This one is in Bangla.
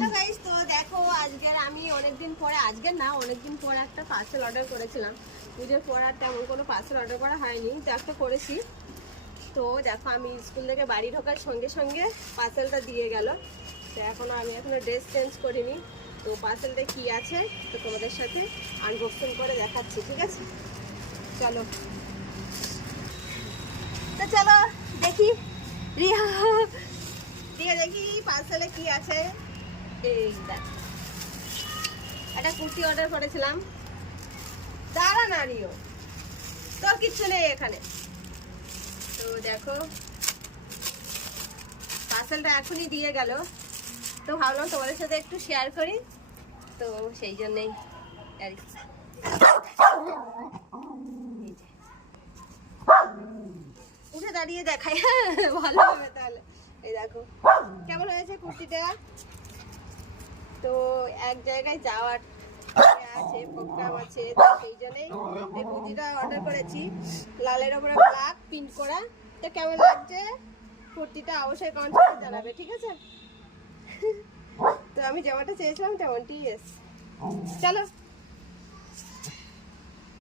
হ্যালো গাইস, তো দেখো আজকের আমি অনেকদিন পরে একটা পার্সেল অর্ডার করেছিলাম। পুজোর পর আর তেমন কোনো পার্সেল অর্ডার করা হয়নি, তো একটা করেছি। তো দেখো আমি স্কুল থেকে বাড়ি ঢোকার সঙ্গে সঙ্গে পার্সেলটা দিয়ে গেল। তো এখনো ড্রেস চেঞ্জ করিনি। তো পার্সেলটা কি আছে তো তোমাদের সাথে আনবক্সিং করে দেখাচ্ছি, ঠিক আছে? চলো তো চলো দেখি রিয়া দেখি পার্সেলে কি আছে। এই দেখ, একটা কুর্তি অর্ডার করেছিলাম। দাঁড়া না রিও, তোর কিচ্ছু নেই এখানে। তো দেখো পার্সেলটা এখনই দিয়ে গেল, তো ভাবলাম তোমাদের সাথে একটু শেয়ার করি, তো সেই জন্যেই আর কি। উঠে দাঁড়িয়ে দেখাই, হ্যাঁ ভালো হবে তাহলে। এই দেখো কেমন হয়েছে কুর্তিটা। তো এক জায়গায় যাওয়ার আছে, প্রোগ্রাম আছে, তো সেই জন্যই এই কুর্তিটা অর্ডার করেছি। লালের ওপরে ব্ল্যাক প্রিন্ট করা। তো কেমন লাগছে কুর্তিটা অবশ্যই কমেন্ট করে জানাবে, ঠিক আছে? তো আমি যেমনটা চেয়েছিলাম তেমনটি এসেছে। চলো